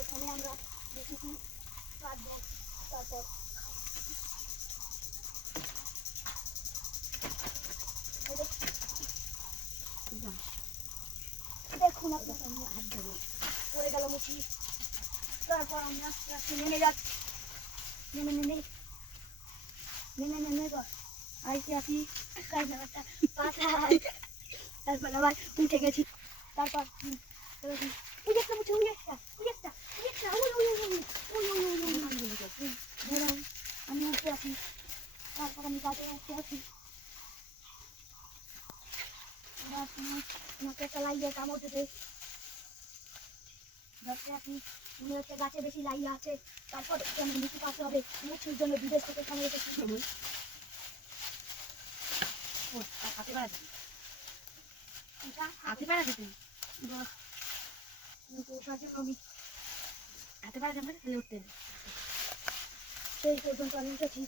এখানে আমরা দেখেছি কাটবো, তারপর দেখুন আপনার সামনে হাত ধরে পড়ে গেল মুখি। তারপর আমরা নেমে যাচ্ছি, নেমে নেমে নেমে নেমে আইসি আসি তারপর আবার উঠে গেছি। তারপর আমি উঠতে আছি, তারপর আমি গাছে উঠতে আছি। আমাকে একটা লাইয়ে কামড় দেবে, ধরতে আছি। মনে হচ্ছে গাছে বেশি লাইয়া আছে। তারপর আমি লিচু পাতে হবে, লিচুর জন্য বিদেশ থেকে খামে রেখেছি। হাতে পাড়া দিবি, হাতে পাড়া দিবি, হাতে পাড়া দেবেন তাহলে উঠতে। সেই পর্যন্ত আমি উঠেছি।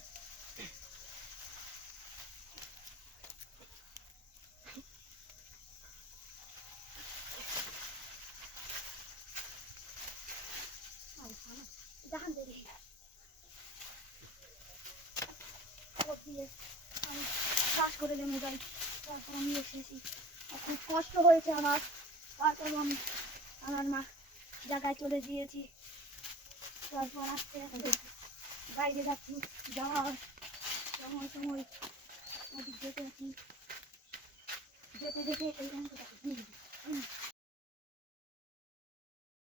দেখান দেখি আমি শ্বাস করে নেমে যাই। তারপর আমি এসেছি, খুব কষ্ট হয়েছে আমার। তারপর আমি আমার মা জায়গায় চলে গিয়েছি। তারপর আস্তে আস্তে বাইরে যাচ্ছি, যাওয়ার সময় ওদিক যেতে আছি, যেতে যেতে এইখানে